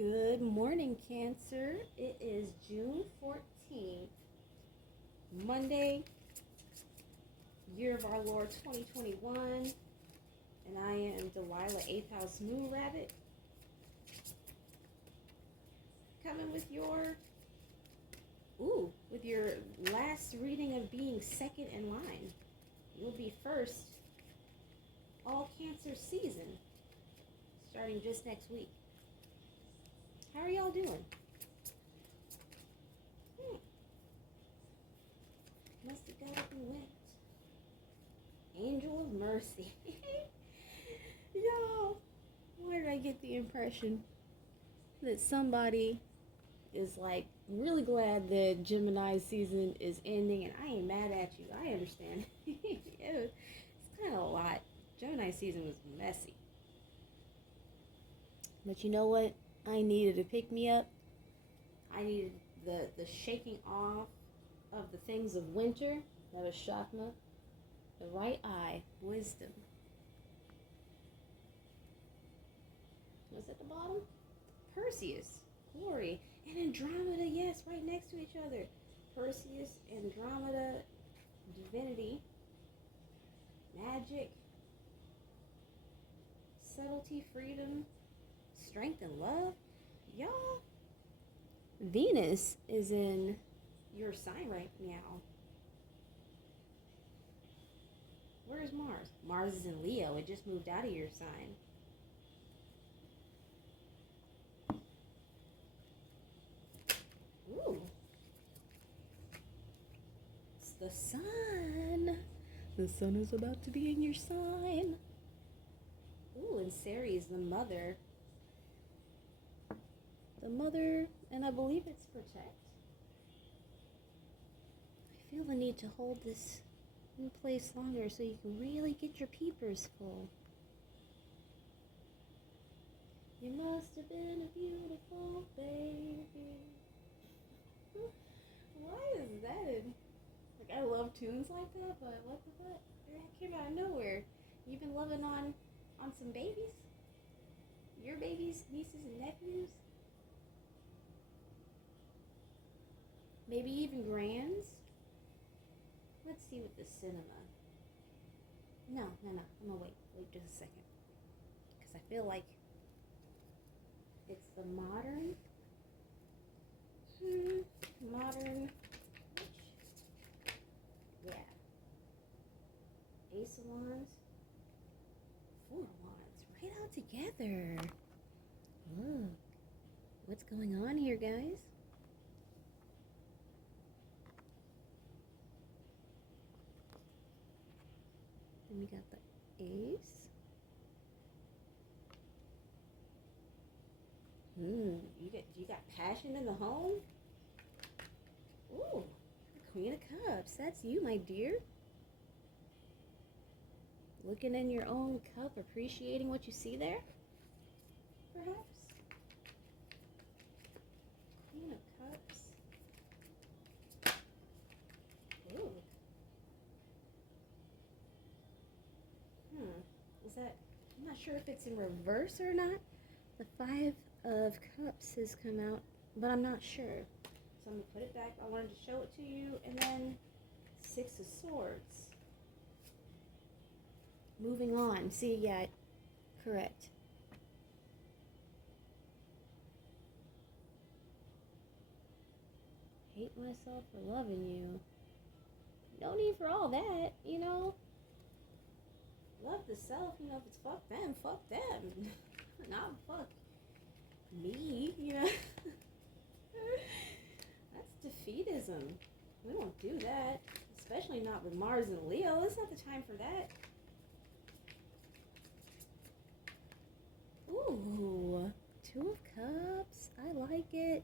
Good morning, Cancer. It is June 14th, Monday, year of our Lord 2021, and I am Delilah, 8th House Moon Rabbit, coming with your last reading of being second in line. You'll be first all Cancer season, starting just next week. How are y'all doing? Must have got up and went. Angel of Mercy. Y'all, why did I get the impression that somebody is like really glad that Gemini season is ending, and I ain't mad at you. I understand. It's kind of a lot. Gemini season was messy. But you know what? I needed to pick me up. I needed the shaking off of the things of winter. That was Shakma. The right eye, wisdom. What's at the bottom? Perseus, glory, and Andromeda, yes, right next to each other. Perseus, Andromeda, divinity, magic, subtlety, freedom, strength, and love. Y'all, Venus is in your sign right now. Where's Mars? Mars is in Leo. It just moved out of your sign. Ooh. It's the sun. The sun is about to be in your sign. Ooh, and Ceres, the mother. The mother, and I believe it's protect. I feel the need to hold this in place longer so you can really get your peepers full. You must have been a beautiful baby. Why is that in? Like, I love tunes like that, but what the fuck? That came out of nowhere. You've been loving on some babies? Your babies, nieces, and nephews? Maybe even grands? Let's see with the cinema. No. I'm gonna wait just a second. Because I feel like it's the modern, yeah. Ace of Wands, Four of Wands, right out together. Look, what's going on here, guys? Then we got the Ace. You got passion in the home? Ooh, the Queen of Cups. That's you, my dear. Looking in your own cup, appreciating what you see there, perhaps? Queen of Cups. Ooh. Is that, I'm not sure if it's in reverse or not. The Five of Cups has come out, but I'm not sure. So I'm going to put it back. I wanted to show it to you. And then Six of Swords. Moving on. See, yeah, correct. Hate myself for loving you. No need for all that, you know. Love the self, you know, if it's fuck them, fuck them. Not fuck me, you know. That's defeatism. We don't do that. Especially not with Mars and Leo. It's not the time for that. Ooh, Two of Cups. I like it.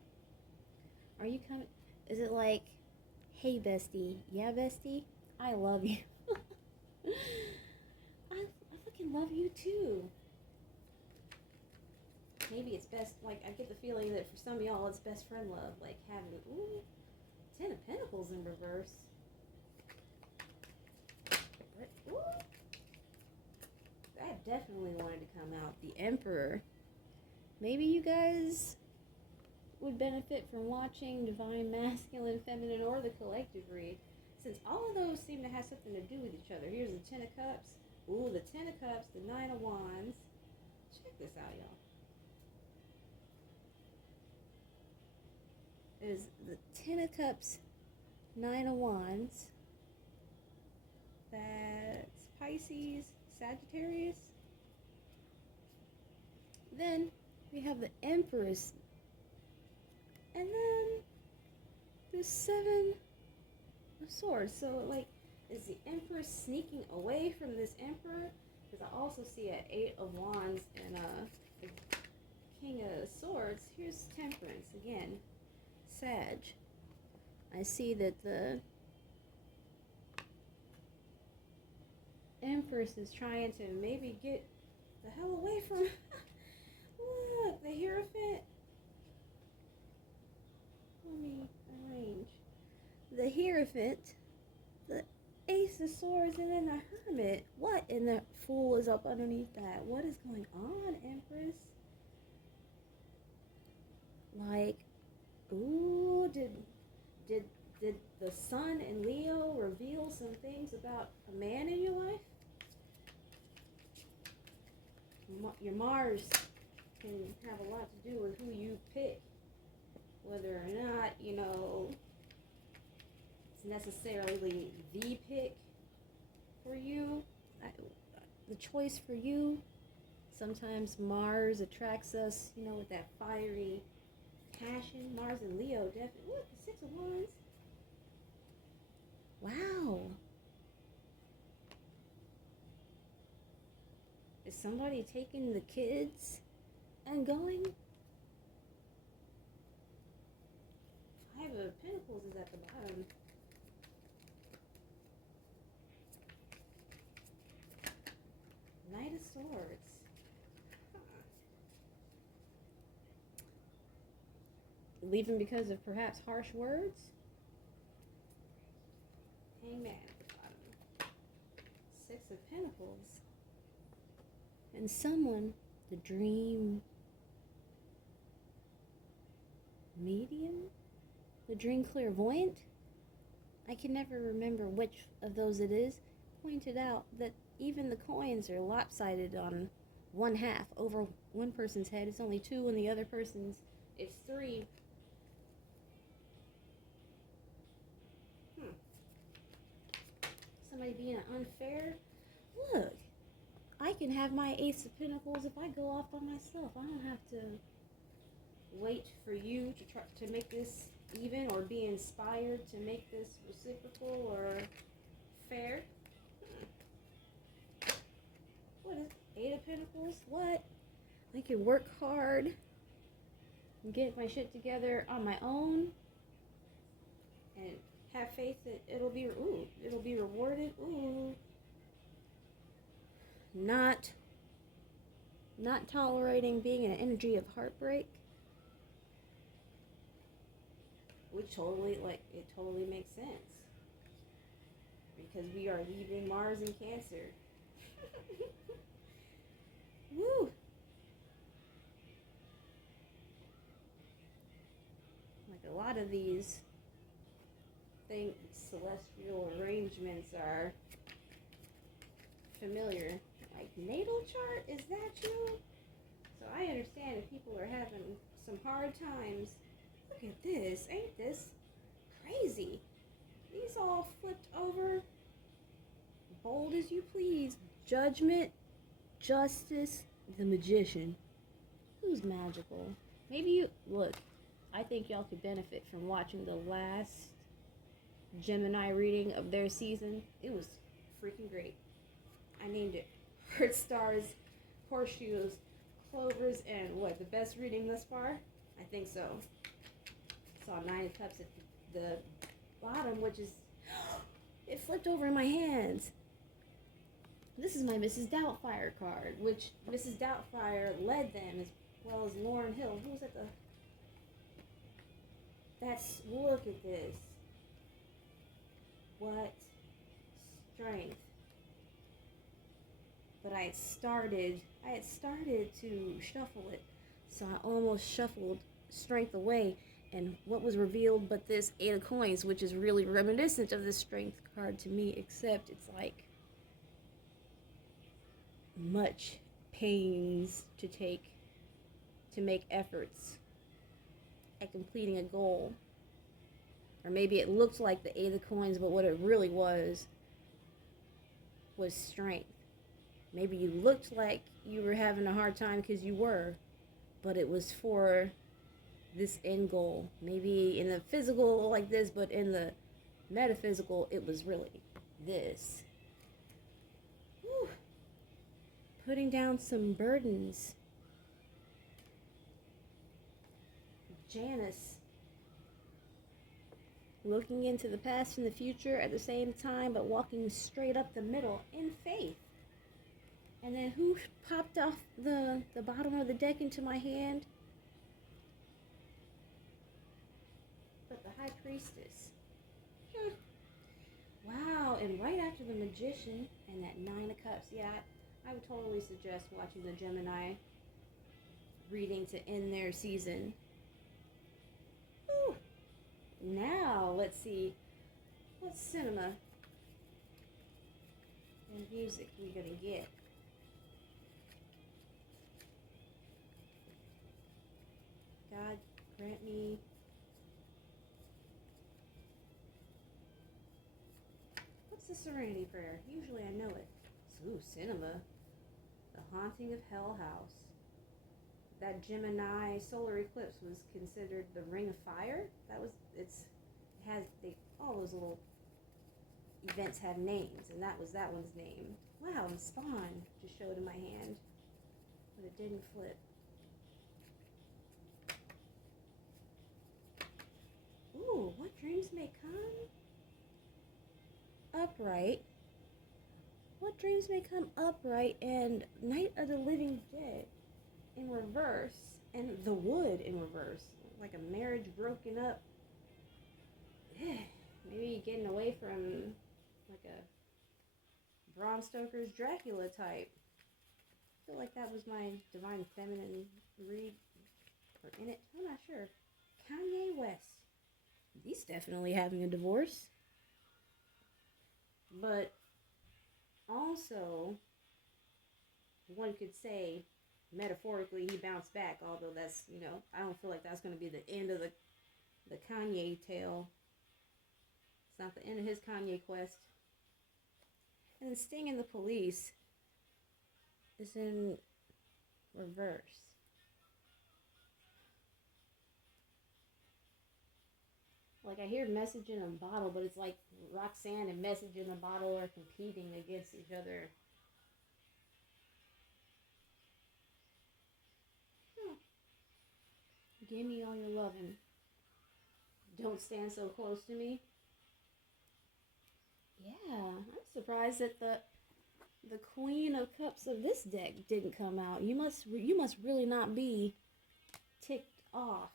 Are you coming? Is it like, hey, bestie? Yeah, bestie? I love you. I fucking love you too. Maybe it's best, like, I get the feeling that for some of y'all it's best friend love. Like having, Ten of Pentacles in reverse. But, that definitely wanted to come out. The Emperor. Maybe you guys would benefit from watching Divine Masculine, Feminine, or the Collective read, since all of those seem to have something to do with each other. Here's the Ten of Cups. Ooh, the Ten of Cups, the Nine of Wands. Check this out, y'all. There's the Ten of Cups, Nine of Wands. That's Pisces, Sagittarius. Then we have the Empress. And then the Seven of Swords. So, like, is the Empress sneaking away from this Emperor? Because I also see an Eight of Wands and a King of Swords. Here's Temperance again. Sag. I see that the Empress is trying to maybe get the hell away from look, the Hierophant. Let me arrange. The Hierophant, the Ace of Swords, and then the Hermit. What in the Fool is up underneath that? What is going on, Empress? Like, ooh, did the Sun in Leo reveal some things about a man in your life? Your Mars can have a lot to do with who you pick, whether or not, you know, it's necessarily the pick for you, the choice for you. Sometimes Mars attracts us, you know, with that fiery passion. Mars and Leo definitely. Look, the Six of Wands. Wow. Is somebody taking the kids and going? Five of Pentacles is at the bottom. Knight of Swords. Huh. Leaving because of perhaps harsh words? Hangman at the bottom. Six of Pentacles. And someone, the dream medium? The dream clairvoyant? I can never remember which of those it is, pointed out that even the coins are lopsided on one half. Over one person's head, it's only two, and the other person's, it's three. Somebody being unfair? Look, I can have my Ace of Pentacles if I go off by myself. I don't have to wait for you to try to make this even or be inspired to make this reciprocal or fair. What is Eight of Pentacles? What? I can work hard and get my shit together on my own and have faith that it'll be rewarded. Ooh. Not tolerating being in an energy of heartbreak. Which totally, it totally makes sense. Because we are leaving Mars in Cancer. Woo! Like a lot of these things, celestial arrangements are familiar. Like natal chart, is that you? So I understand if people are having some hard times. Look at this. Ain't this crazy? These all flipped over. Bold as you please. Judgment, Justice, the Magician. Who's magical? Maybe you... Look, I think y'all could benefit from watching the last Gemini reading of their season. It was freaking great. I named it Heart Stars, Horseshoes, Clovers, and what? The best reading thus far? I think so. Saw Nine of Cups at the bottom, which is... It flipped over in my hands. This is my Mrs. Doubtfire card, which Mrs. Doubtfire led them as well as Lauren Hill. Who's at the... That's... Look at this. What strength. But I had started to shuffle it. So I almost shuffled strength away. And what was revealed but this Eight of Coins, which is really reminiscent of this strength card to me, except it's like much pains to take to make efforts at completing a goal. Or maybe it looked like the Eight of Coins, but what it really was strength. Maybe you looked like you were having a hard time because you were, but it was for this end goal. Maybe in the physical like this, but in the metaphysical, it was really this. Whew. Putting down some burdens. Janice. Looking into the past and the future at the same time, but walking straight up the middle in faith. And then who popped off the bottom of the deck into my hand? But the High Priestess. Wow, and right after the Magician and that Nine of Cups. Yeah, I would totally suggest watching the Gemini reading to end their season. Whew. Now, let's see. What cinema and music we gonna get? God grant me what's the Serenity Prayer? Usually I know it. Ooh, cinema. The Haunting of Hell House. That Gemini solar eclipse was considered the Ring of Fire. All those little events have names, and that was that one's name. Wow, and Spawn just showed in my hand, but it didn't flip. Ooh, what dreams may come upright. What dreams may come upright, and Night of the Living Dead in reverse, and the Wood in reverse, like a marriage broken up. Maybe getting away from like a Bram Stoker's Dracula type. I feel like that was my Divine Feminine read or in it. I'm not sure. Kanye West. He's definitely having a divorce. But also, one could say, metaphorically, he bounced back. Although that's, I don't feel like that's going to be the end of the Kanye tale. It's not the end of his Kanye quest. And then Sting and the Police is in reverse. Like, I hear Message in a Bottle, but it's like Roxanne and Message in a Bottle are competing against each other. Give me all your loving. Don't stand so close to me. Yeah, I'm surprised that the Queen of Cups of this deck didn't come out. You must really not be ticked off.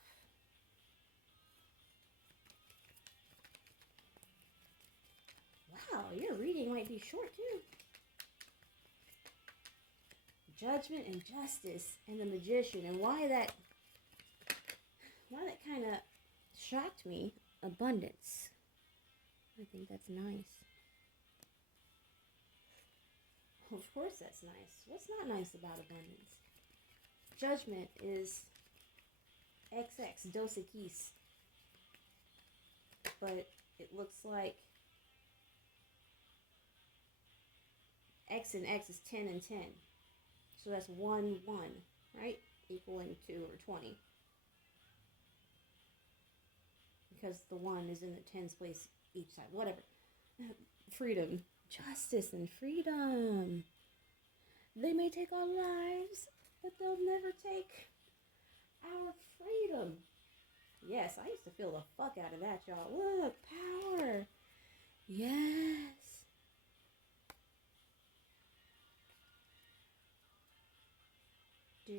Wow, your reading might be short too. Judgment and Justice and the Magician, and why that kind of shocked me. Abundance. I think that's nice. Of course that's nice. What's not nice about abundance? Judgment is XX, Dos Equis. But it looks like X and X is 10 and 10. So that's 1, 1, right? Equaling 2 or 20. Because the 1 is in the tens place each side. Whatever. Freedom. Justice and freedom. They may take our lives, but they'll never take our freedom. Yes, I used to feel the fuck out of that, y'all. Look, power. Yes. I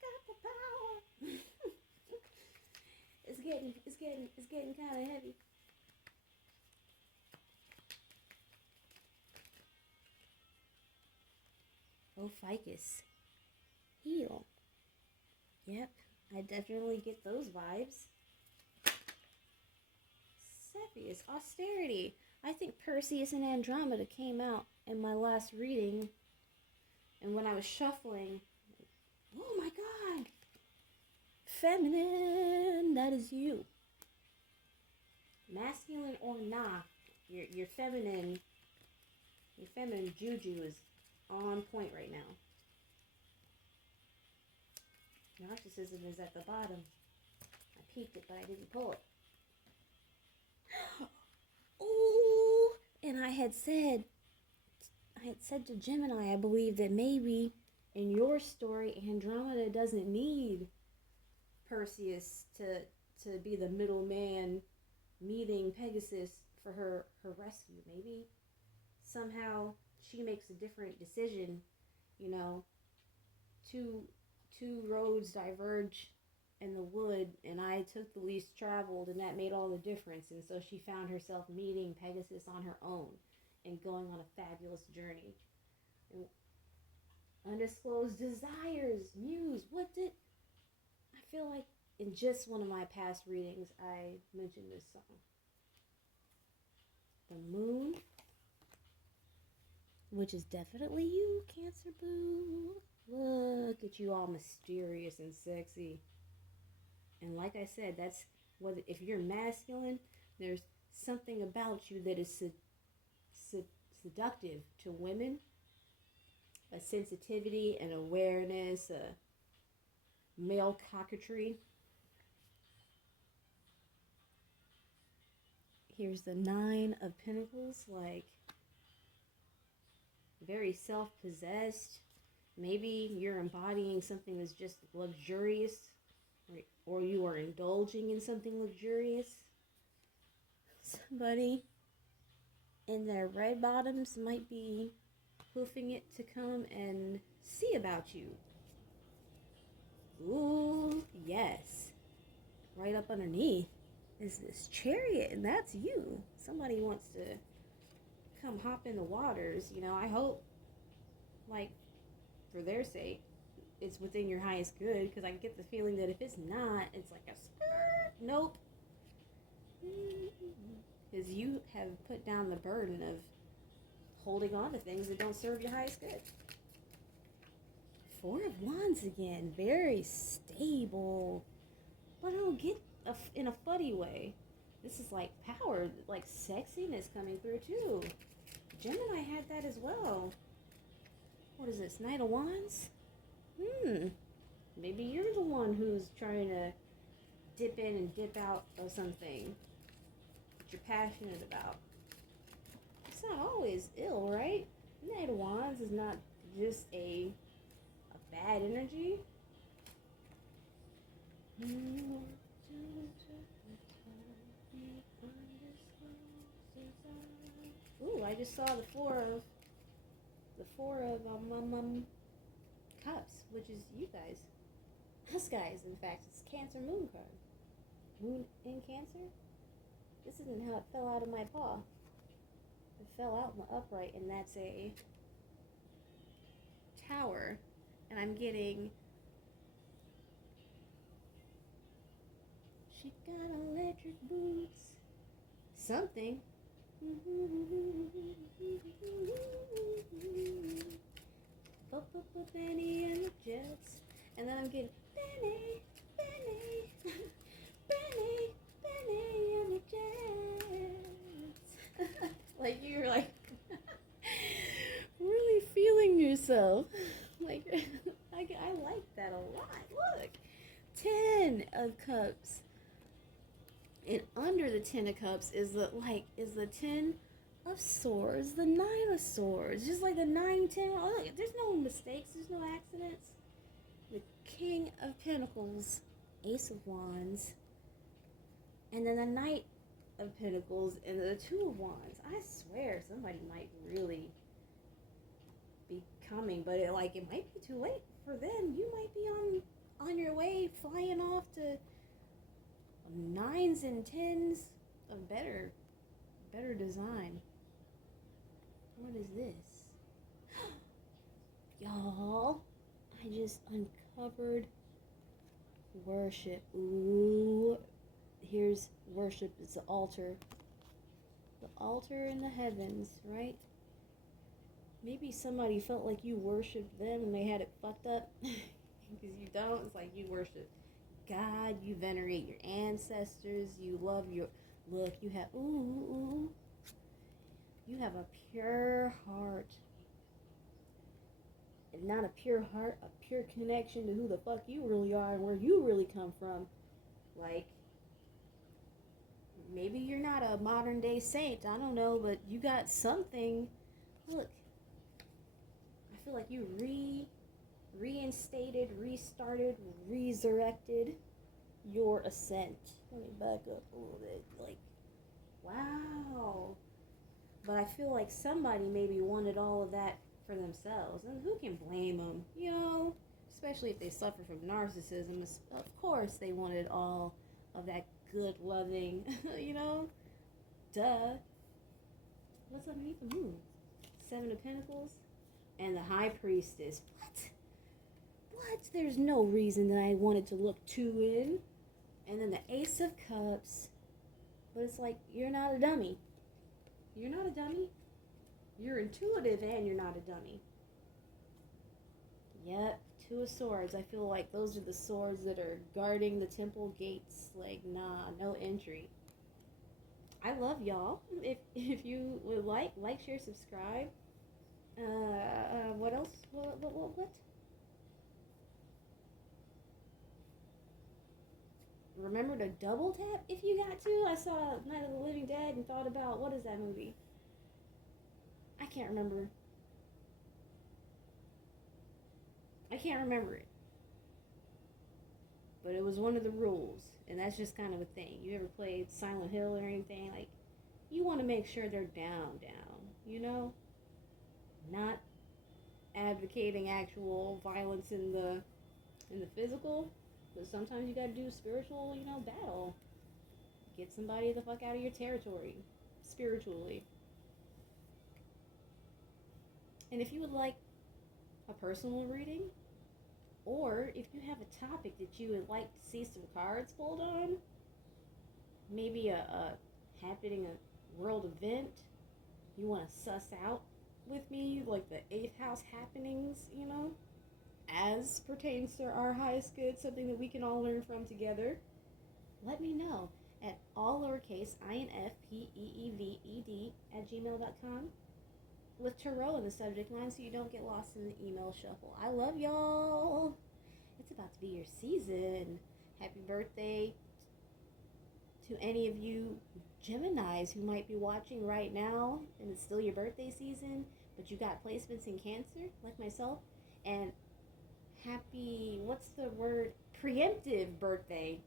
got the power. It's getting kind of heavy. Oh, ficus. heal. Yep, I definitely get those vibes. Cepheus, austerity. I think Perseus and Andromeda came out in my last reading, and when I was shuffling, oh my god, feminine, that is you. Masculine or not, your feminine juju is on point right now. Narcissism is at the bottom. I peeked it, but I didn't pull it. Ooh, and I had said to Gemini, I believe, that maybe in your story, Andromeda doesn't need Perseus to be the middleman meeting Pegasus for her rescue. Maybe somehow she makes a different decision, you know. Two roads diverge in the wood, and I took the least traveled, and that made all the difference. And so she found herself meeting Pegasus on her own and going on a fabulous journey. And undisclosed desires, muse. What did I feel like in just one of my past readings I mentioned this song? The moon, which is definitely you, Cancer Boo. Look at you, all mysterious and sexy. And like I said, that's what, if you're masculine, there's something about you that is seductive to women. A sensitivity, an awareness, a male coquetry. Here's the 9 of Pentacles, like very self-possessed. Maybe you're embodying something that's just luxurious, or you are indulging in something luxurious. Somebody in their red bottoms might be hoofing it to come and see about you. Ooh, yes. Right up underneath is this Chariot, and that's you. Somebody wants to come hop in the waters. You know, I hope, like, for their sake, it's within your highest good, because I get the feeling that if it's not, it's like a skirt. Nope. Because you have put down the burden of holding on to things that don't serve your highest good. 4 of Wands again. Very stable. But I don't get in a funny way. This is like power, like sexiness coming through too. Gemini had that as well. What is this? Knight of Wands? Maybe you're the one who's trying to dip in and dip out of something that you're passionate about. It's not always ill, right? Knight of Wands is not just a bad energy. Ooh, I just saw the four of cups, which is you guys. Us guys, in fact. It's Cancer Moon card. Moon in Cancer? This isn't how it fell out of my paw. It fell out in the upright, and that's a tower. And I'm getting... She got electric boots. Something. Benny and the Jets. And then I'm getting Benny, Benny, Benny, Benny and the Jets. Like you're like really feeling yourself. Like I like that a lot. Look, 10 of Cups. And under the 10 of Cups is the 10 of Swords, the 9 of Swords. Just like the 9, 10. Oh, look, there's no mistakes, there's no accidents. The King of Pentacles, Ace of Wands, and then the Knight of Pentacles, and the 2 of Wands. I swear somebody might really be coming, but it might be too late for them. You might be on your way, flying off to 9s and 10s of better design. What is this? Y'all, I I just uncovered worship. Ooh, here's worship. It's the altar. The altar in the heavens, right? Maybe somebody felt like you worshiped them and they had it fucked up. Because you don't. It's like you worship God, you venerate your ancestors, you love your... Look, you have... Ooh. You have a pure heart. And not a pure heart, a pure connection to who the fuck you really are and where you really come from. Like, maybe you're not a modern day saint, I don't know, but you got something. Look, I feel like you reinstated, restarted, resurrected your ascent. Let me back up a little bit. Like, wow. But I feel like somebody maybe wanted all of that for themselves. And who can blame them? You know, especially if they suffer from narcissism. Of course they wanted all of that good, loving, you know? Duh. What's underneath the moon? 7 of Pentacles? And the High Priestess. What? There's no reason that I wanted to look too in. And then the Ace of Cups. But it's like, you're not a dummy. You're not a dummy. You're intuitive and you're not a dummy. Yep, 2 of Swords. I feel like those are the swords that are guarding the temple gates. Like, nah, no entry. I love y'all. If you would like, share, subscribe. What else? What? Remember to double tap if you got to. I saw Night of the Living Dead and thought about, what is that movie? I can't remember. it. But it was one of the rules. And that's just kind of a thing. You ever played Silent Hill or anything? Like, you want to make sure they're down. You know? Not advocating actual violence in the physical. But sometimes you gotta do spiritual, you know, battle. Get somebody the fuck out of your territory. Spiritually. And if you would like a personal reading, or if you have a topic that you would like to see some cards pulled on, maybe a happening, a world event, you want to suss out with me, like the 8th house happenings, you know, as pertains to our highest good, something that we can all learn from together, let me know at all lowercase infpeeved @gmail.com with tarot in the subject line so you don't get lost in the email shuffle. I love y'all. It's about to be your season. Happy birthday to any of you Geminis who might be watching right now and it's still your birthday season, but you got placements in Cancer, like myself. And happy, what's the word? Preemptive birthday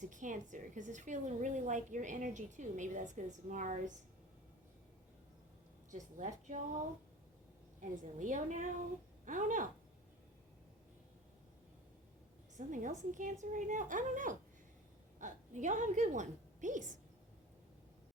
to Cancer, because it's feeling really like your energy too. Maybe that's because Mars just left y'all and is in Leo now. I don't know. Something else in Cancer right now? I don't know. Y'all have a good one. Peace.